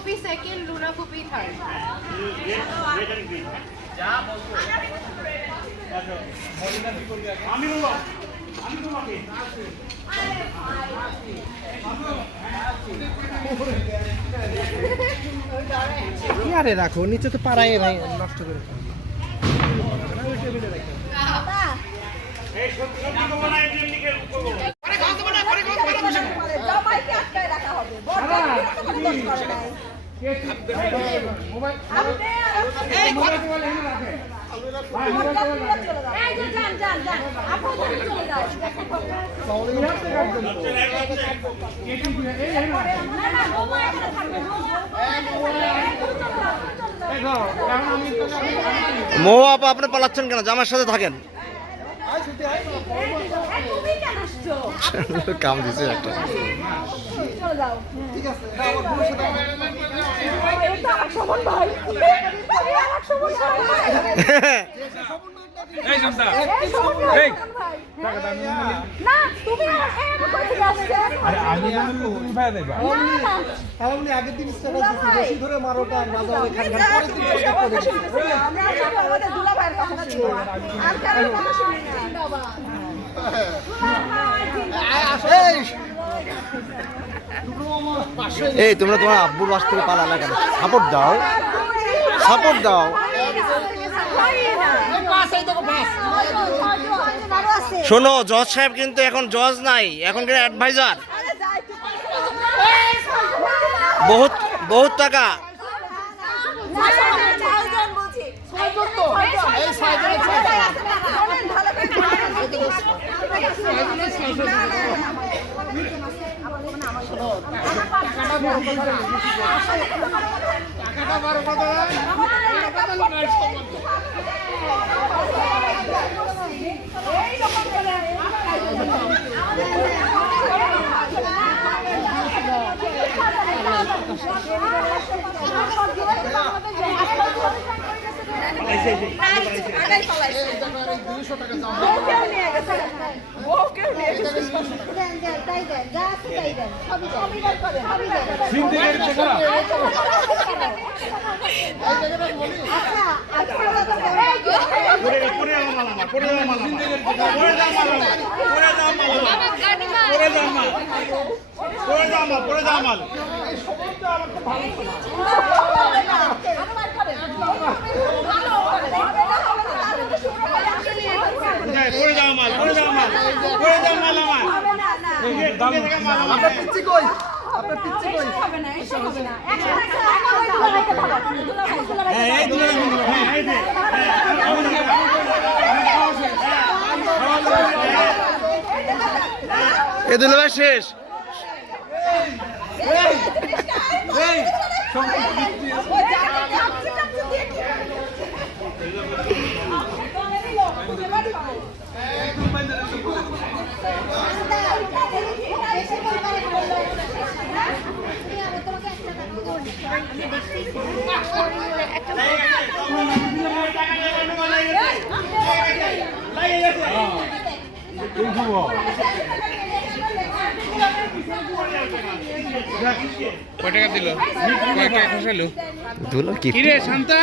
ফুপি second, Luna ফুপি third. আরে রাখো নিচে তো পাড়ায় ভাই নষ্ট করে মহু আপা আপনি পালাচ্ছেন কেন? জামার সাথে থাকেন। কাম দিছে একটা। আগের দিন ধরে মারোটা এই তোমরা তোমার আব্বুর বাস থেকে পালালে কেন? সাপোর্ট দাও, সাপোর্ট দাও। শোনো, জজ সাহেব কিন্তু এখন জজ নাই, এখন কিন্তু অ্যাডভাইজার। বহুত বহুত টাকা। এ দুলা শেষ। কয় টাকা দিল? দুলা কি রে শান্তা?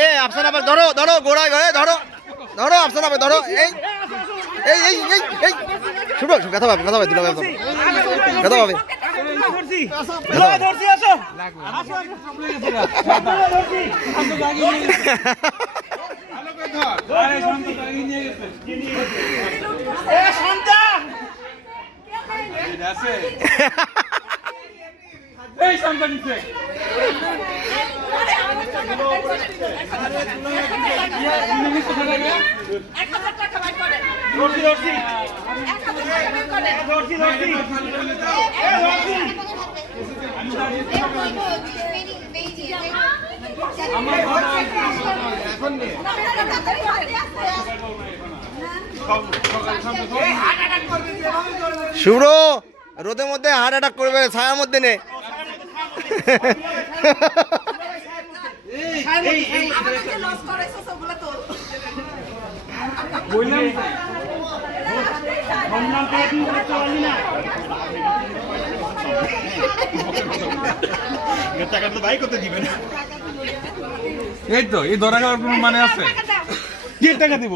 এ আফসানা ভাই ধরো, ধরো গোড়ায় গড়ে ধরো, ধরো আফসানা ভাই ধরো। এই এই এই এই এই শুনো, কথা পাবে, কথা পাবে, দুলা ভাই কথা পাবে। শুভ্র রোদের মধ্যে হার্ট অ্যাটাক করবে, ছায়ার মধ্যে নে। টাকা তো ভাই করতে দিবেন। এই তো এই ধরা খাওয়ার কোনো মানে আছে? কি টাকা দিব?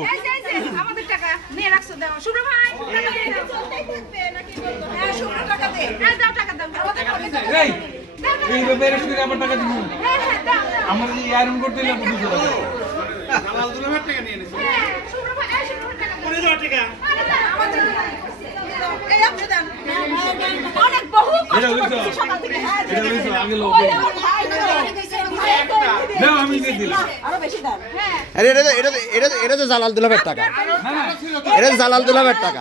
আমাদের টাকা নিয়ে রাখছো দাও শুরু ভাই টাকা দিয়ে দাও চলতেই থাকবে নাকি বলতো হ্যাঁ শুরু টাকা দে হ্যাঁ দাও টাকা দাও আমাদের পকেটে টাকা এই এই ব্যাপারে শুনে আবার টাকা দিব। হ্যাঁ হ্যাঁ দাও আমরা যে আয়রন করতে এলাম 200 টাকা। হালাল দুলাভাই টাকা নিয়ে নিছে। হ্যাঁ শুরু ভাই এই শুরু টাকা পরে দাও টাকা। আরে দাও আমাদের এই আপনি দেন অনেক বহু এটা কষ্ট হইছে করছি সকাল থেকে হ্যাঁ এটা হইছে আগে লোক না আমি দিয়ে দিলাম। আরো বেশি দেন হ্যাঁ আরে এটা তো জালাল দুলাভের টাকা, না না এটা জালাল দুলাভের টাকা,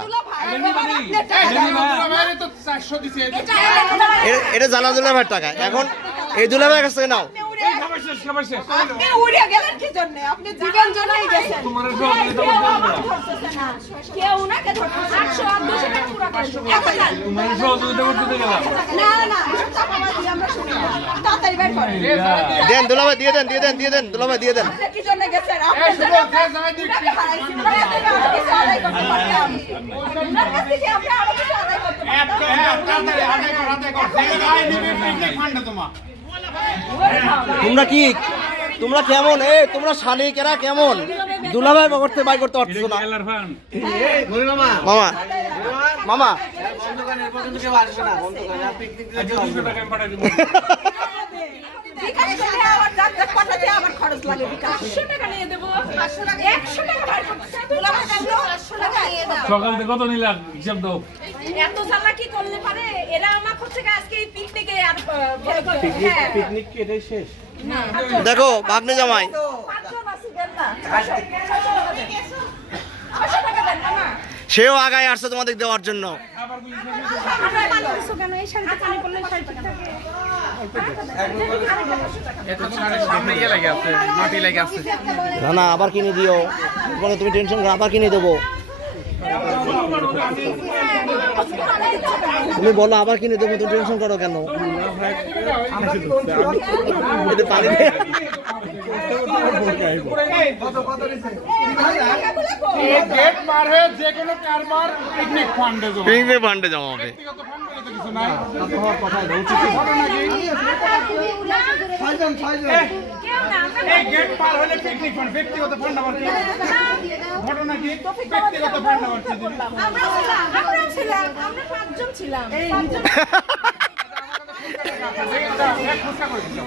দুলাভাইরে তো 400 দিছে। এটা জালাল দুলাভের টাকা। এখন এই দুলাভের কাছ থেকে নাও। খাবার শেষ। আপনি উড়ে গেলেন কি জন্য আপনি জীবন জন্যই গেছেন তোমার সহযোগিতা করতে হবে না। কেউ উনাকে ধরতেছে 800 আর 200 টাকা পুরো করে তোমার সহযোগিতা করতে গেলাম। না না এসব চাপাবাজি আমরা শুনি না তাড়াতাড়ি বের করেন দেন দুলাভাই, দিয়ে দেন দুলাভাই, দিয়ে দেন। আপনি কি জন্য গেছেন আপনি জন্য উনাকে হারাইছি উনাকে আরো কিছু আদায় করতে পারতাম উনার কাছ থেকে আমরা আরো কিছু আদায় করতে পারতাম তাড়াতাড়ি আদায় কর। যে যাই নিবে পিকনিক ফান্ডে তোমার। তোমরা কেমন? তোমরা শালিকেরা কেমন? দুলাভাই করতে বাই করতে পারছো না। এলার ফান মামা আচ্ছা 200 টাকা আমি পাঠাই দেব। বিকাশ করে আবার যাক পাঠাতে আমার খরচ লাগে বিকাশ 500 টাকা নিয়ে দেব 500 টাকা 100 টাকা বার করতে দুলাভাই দাও 500 টাকা নিয়ে দাও সকাল থেকে কত নিলাম হিসাব দাও। এত চালাকি করলে পারে এরা আমার হচ্ছে আজকে এই পিকনিকে আর পিকনিক কি এটাই শেষ দেখো ভাগ্নে জামাই, পাঁচজন আছে দেন না 500 টাকা দেন না সেও আগায় আসছে তোমাদের দেওয়ার জন্য। আমরা পানি দিছো কেন এই শাড়িতে পানি পড়লে শাড়ি ঠিক থাকে না আবার কিনে দিও, তুমি টেনশন করো, আবার কিনে দেবো। তুমি বলো আবার কিনে দেবো, তুমি টেনশন করো কেন? এটা পানি দিয়ে- গেট পার হয়ে যে কোনো কারবার পিকনিক ফান্ডে যাবে। পিকনিক ফান্ডে জমা হবে। ব্যক্তিগত ফান্ড বলে তো কিছু নাই। কেউ না আমরা এই গেট পার হলে পিকনিক ফান্ড, ব্যক্তিগত ফান্ড আবার কি? ঘটনা কি? ব্যক্তিগত ফান্ড আবার কি দিবি? আমরা ছিলাম আমরা পাঁচজন ছিলাম পাঁচজন খুচরা করে দিও।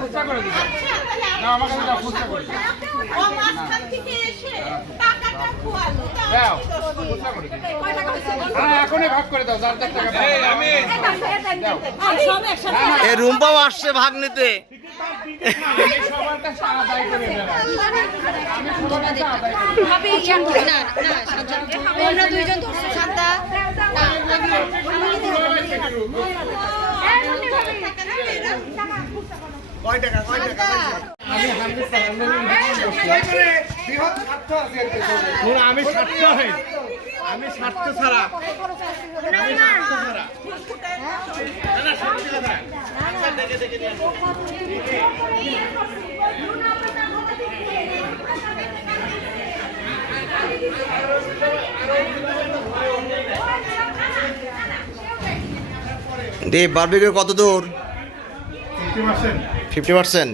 খুচরা করে দিও। না আমাকে দাও, খুচরা করে দিও। ও মাঝখান থেকে এসে টাকাটা খোয়ালো দাও, খুচরা করে দিও। কয় টাকা হইছে হ্যাঁ, এখনই ভাগ করে দাও, যার যার টাকা পাবে। সব একসাথে এই রুম্পাও আসছে ভাগ নিতে। এই সবার কাছে আদায় করে দেবে। আমি সবার কাছে আদায় করে দেব। ভাবি ইয়ান করে না আমরা দুইজন ধরছি সাদা আমি স্বার্থ হই, আমি স্বার্থ ছাড়া, আমি স্বার্থ ছাড়া। না, না, সত্যি কথা। দেব বারবিকিউ কত দূর? 50%। 50%।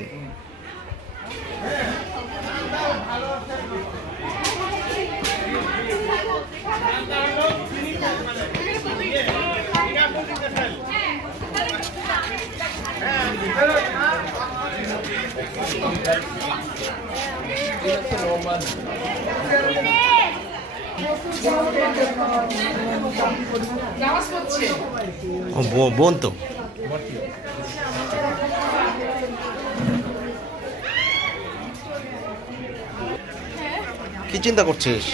বোন তো কি চিন্তা করছিস?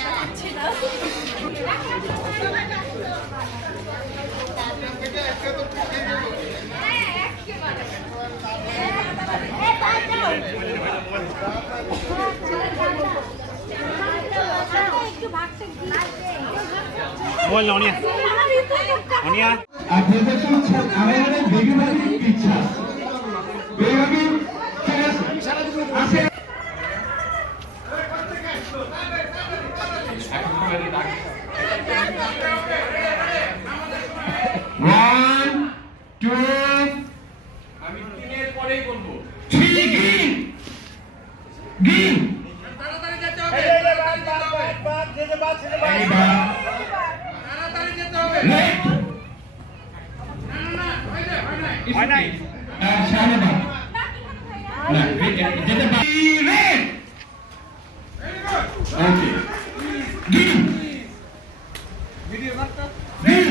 বল অনিয়া, অনিয়া। আপনাদের শুনছেন আমাদের বেগিবাগি ইচ্ছা বেগিবাগি One, two, আমি 3 এর পরেই বলবো। three, green. Green. তাড়াতাড়ি যেতে হবে। এইবার তাড়াতাড়ি যেতে হবে। red. হয় নাই। শাহনাবা। না, যেটা বাকি red. Okay. Green. Green.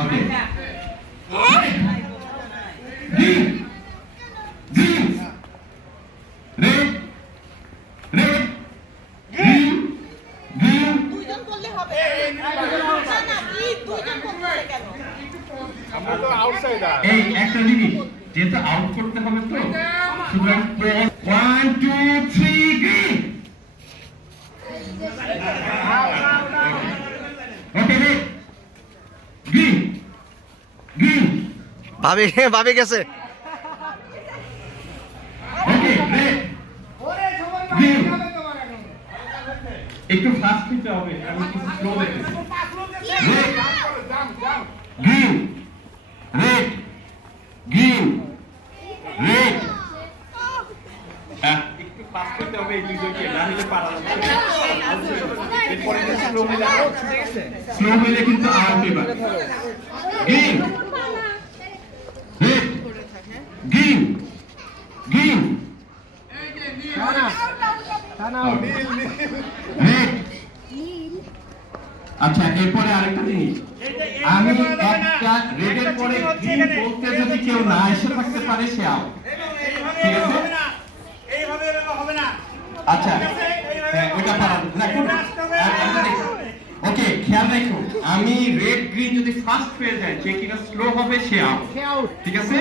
Okay. Green. Green. Red. Red. Green. Green. দুইজন করলে হবে না না কি দুইজন করতে কেন আমরা তো আউটসাইডার। এই একটা জিনিস যেটা আউট করতে হবে তো সুতরাং 1 2 3 green okay red green green ভাবি ভাবি গেছে। ওকে রেড গ্রিন একটু ফাস্ট হতে হবে আমি কিছু স্লো দেখতেছি গ্রিন রেড গ্রিন রেড একটু ফাস্ট হতে হবে এই দুইজনকে, না হলে পারা যাবে না। এরপরে স্লো হয়ে যাবে। স্লো হইলে কিন্তু আউট এবার green red green green red আচ্ছা এরপরে আরেকটা জিনিস আমি একটা রেডের পরে গ্রিন বলতে যদি কেউ না এসে থাকতে পারে সে আউট ঠিক আছে এইভাবে হবে না। আচ্ছা হ্যাঁ ওটা পারা না ওকে খেয়াল রাখো আমি রেড গ্রিন যদি ফার্স্ট হয়ে যায় যে কিনা স্লো হবে সে আউট ঠিক আছে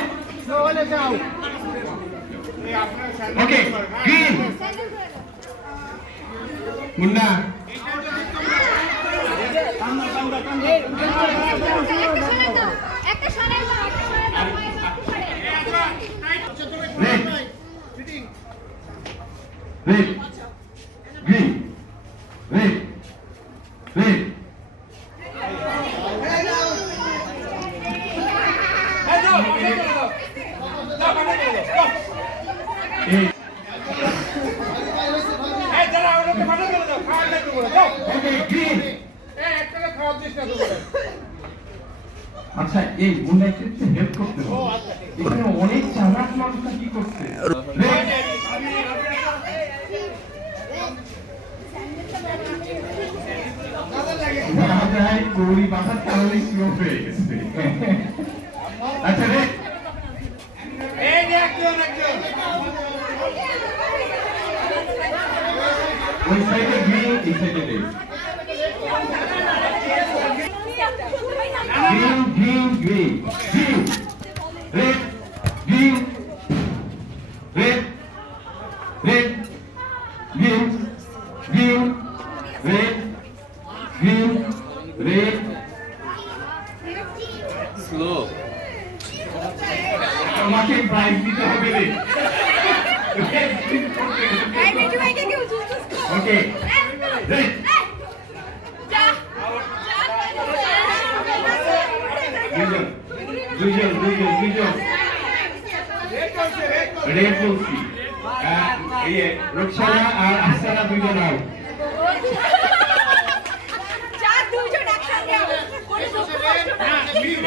ওকে গ্রিন মুন্না একটা সরাই দাও red red green red red এই যারা ওটাকে পাঠা করে দাও, খাওয়া দাও করে দাও। ওকে গ্রিন এই একটাকে খাওয়ার চেষ্টা করো। আচ্ছা এই মুন্নাকে একটু হেল্প করতে হবে এখানে অনেক চালাক মানুষটা কি করছে রেড দাদাই গৌরী বাসার কারণে স্লো হয়ে গেছে আচ্ছা রে এই যে একজন একজন। ওই সাইডে গ্রিন এই সাইডে red green green green green red green red red green green red green red slow. আমাকে প্রাইজ দিতে হবে রে ওকে রেড দুইজন রেড বলছি রোকসানা আর আফসানা দুইজন আউট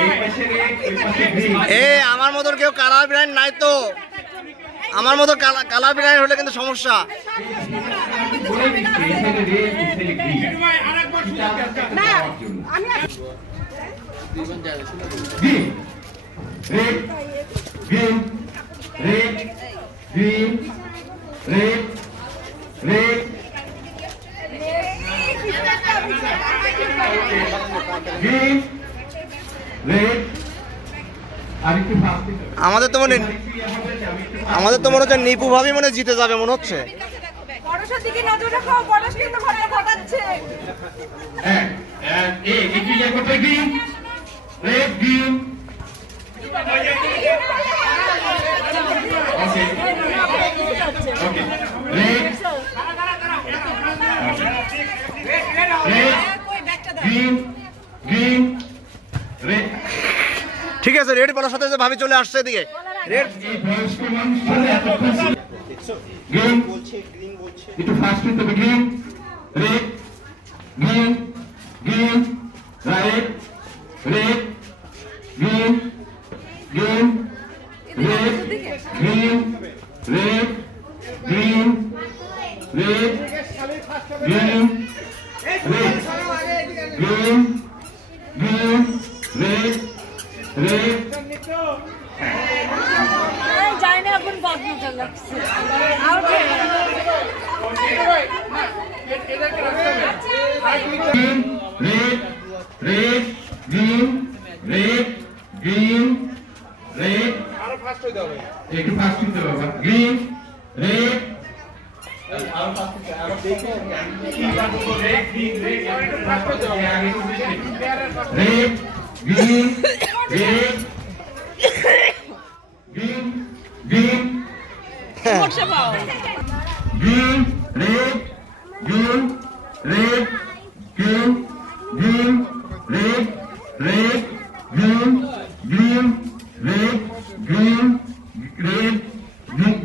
এই পাশে রেড এই পাশে গ্রিন এ আমার মতন কেউ কালার ব্র্যান্ড নাই তো, আমার মতো কালার ব্র্যান্ড হলে কিন্তু সমস্যা। বলে দিচ্ছি এই সাইডে রেড এই সাইডে গ্রিন ভাই আরেকবার শুনে green red green red green red red green red আর একটু ফাস্ট আমাদের তো মনে হচ্ছে নিপু ভাবি মনে হয় জিতে যাবে মনে হচ্ছে। পরশের দিকে নজর রাখো, পরশ কিন্তু ঘটনা ঘটাচ্ছে। হ্যাঁ এই একটু ইয়ে করতে গ্রিন রেড গ্রিন ওকে ওকে রেড গেছে, রেড বলার সাথে সাথে ভাবি চলে আসছে এদিকে। রেড এই বয়স্ক মানুষটা এতক্ষণ গ্রিন একটু ফাস্ট হতে হবে। Green red green green right red green green red green red green red green red green green red red जाए ना अपन बहुत मजा लगता है out green, red, red, green, red, green, red. একটু ফাস্ট হতে হবে। Green, red, red, green, red, green, green, green, red, green, red, green, green, red, red, green, green, red, green, red, green.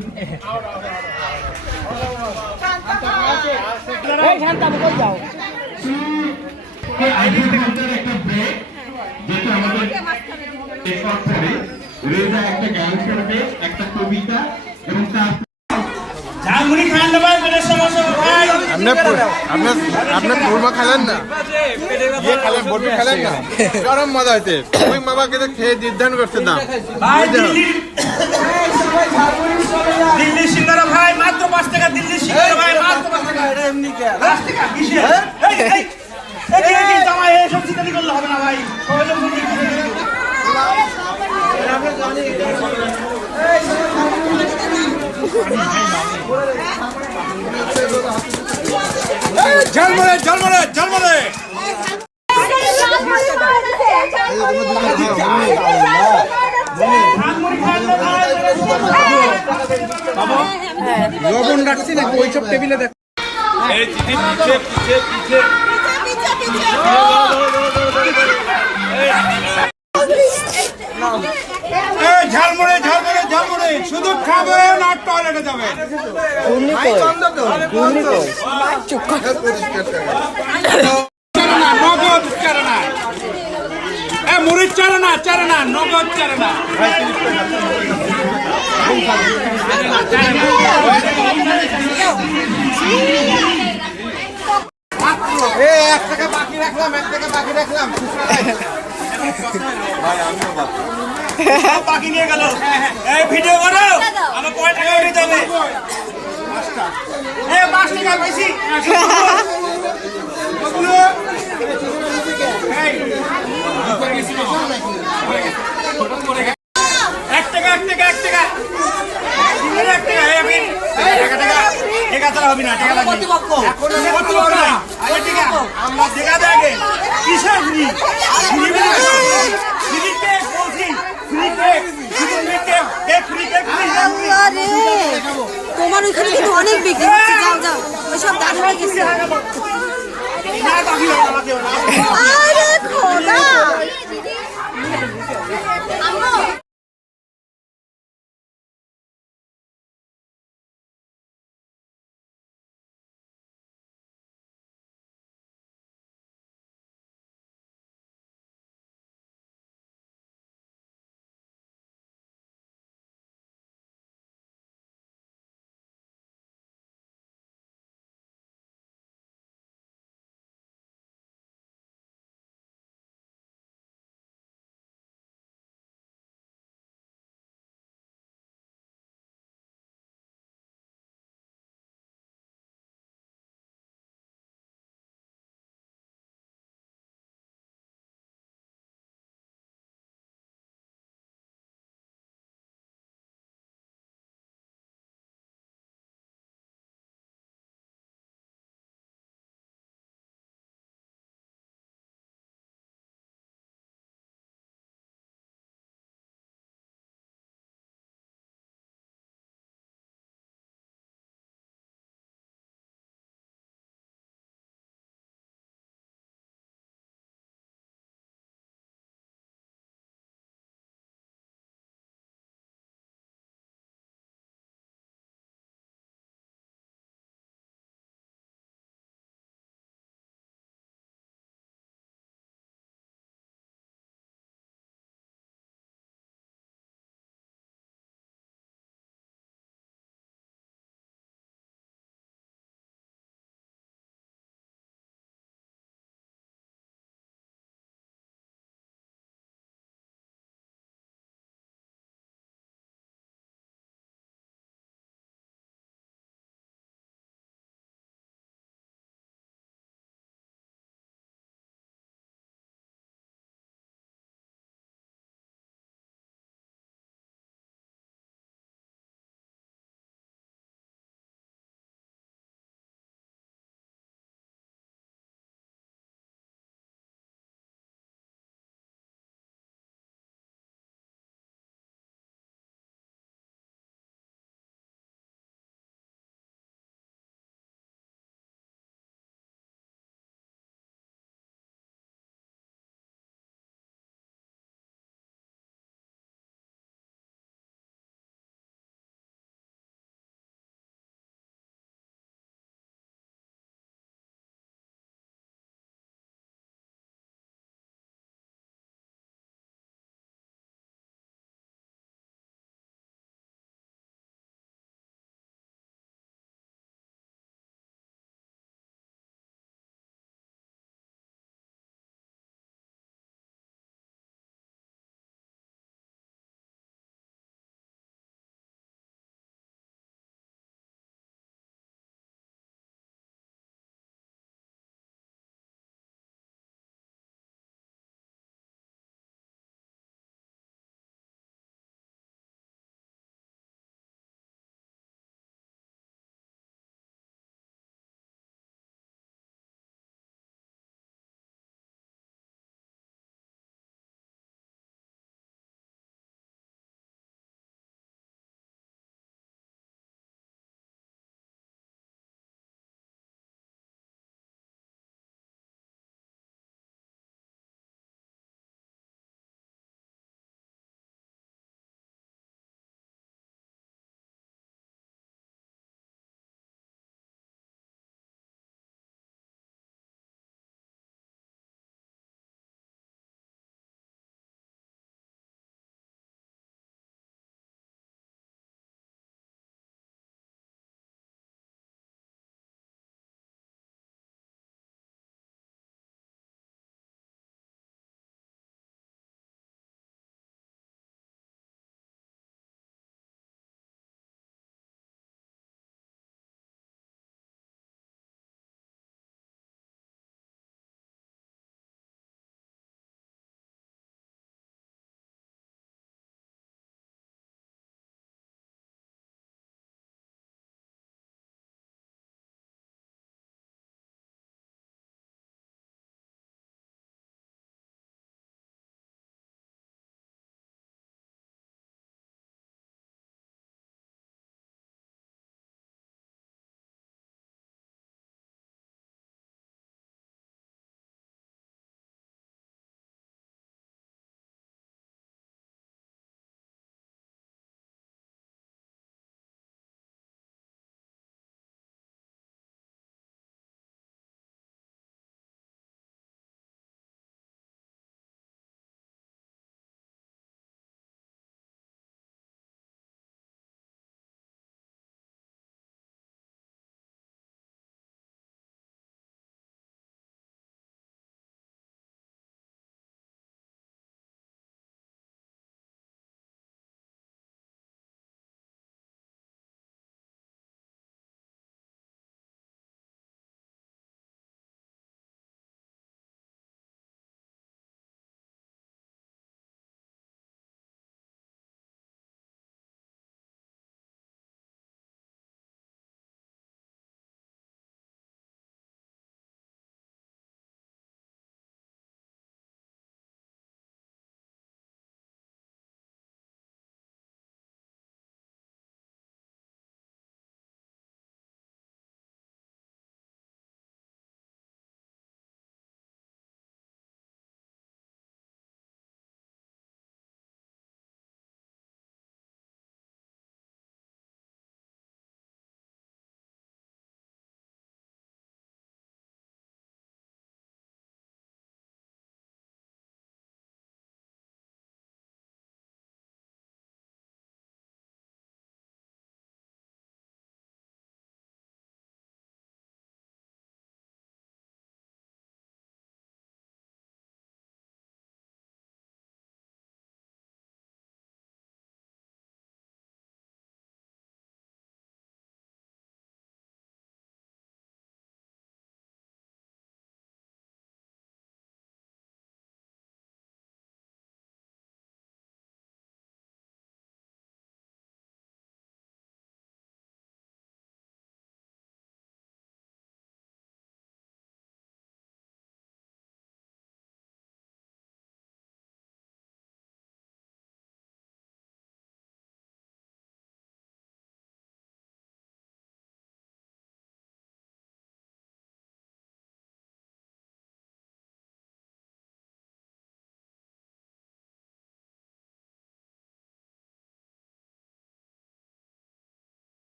Idea culture একটা break যেটা আমাদের এরপর পরে রেজা একটা গান করবে, একটা কবিতা এবং তার আপনি ফুলমা খেলেন না, ইয়ে খেলেন, বরফি খেলেন না, চরম মজা হয়েছে। ওই মামাকে তো খেয়ে নির্ধারণ করছে দাম। দিল্লি সিঙ্গারা ভাই মাত্র 5 টাকা, দিল্লি সিঙ্গারা ভাই মাত্র 5 টাকা। এটা এমনি কে 5 টাকা কিসে? এই জামাই এই সব চিন্তা করলে হবে না ভাই, সবাই লোক ঝলমলে ঝলমলে ঝলমলে। লবণ রাখছি নাকি ওইসব টেবিলে দেখ। এই চিঠি পিছে পিছে পিছে এই ঝলমলে ঝলমলে ঝলমলে। শুধু খাবে না টয়লেটে যাবে। নগদ চারানা, মুড়ির চারানা, চারানা নগদ চারানা। এক টাকা বাকি রাখলাম, 1 টাকা বাকি রাখলাম। বাকি নিয়ে গেল। এই ভিডিও বানাও, আমার কয় টাকা উঠে যাবে? 5 টাকা বেশি। এক টাকা এক টাকা এক টাকা এক টাকা। টাকা ছাড়া হবে না, টাকা লাগবে। কর্তৃপক্ষ না, আগে টাকা আমরা দেখা দেয় আগে। কিসের ফ্রি? ফ্রি কেক বলছি, ফ্রি কেক, ফ্রি কেক, আরে তোমার ওইখানে কিন্তু অনেক বিক্রি হচ্ছে, যাও যাও ওইসব দাম হয়ে গেছে। আরে খোদা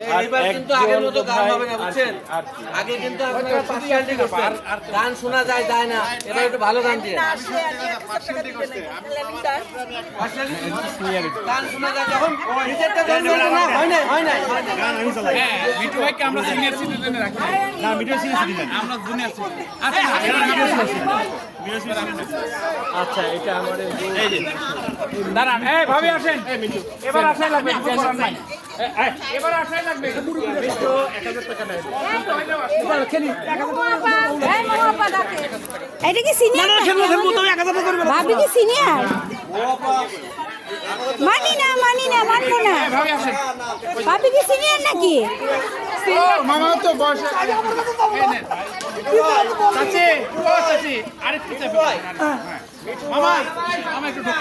এইবার কিন্তু আগের মতো গান হবে না বুঝছেন আগে কিন্তু আপনারা পার্সিয়ালিটি করতেন গান শোনা যায় যায় না এবার একটু ভালো গান দিয়ে গান শোনা যায় যখন নিজেরটা গান বলতে না হয় না গান আমি চালাই মিঠু ভাইকে আমরা সিনিয়র সিটিজেনে রাখি না মিডিয়া সিরিজ দিলেন আমরা জুনিয়র আচ্ছা এটা আমাদের দাঁড়ান এই ভাবি আসেন এবার আসাই লাগবে এবার আসাই লাগবে এটা কি সিনিয়র ভাবি কি সিনিয়র মানি না মানবো না ভাবি আসেন ভাবি কি সিনিয়র নাকি মামা তো বয়স চাচি ও চাচি আরেকটু চাপে মামা মামা একটু ঢোক।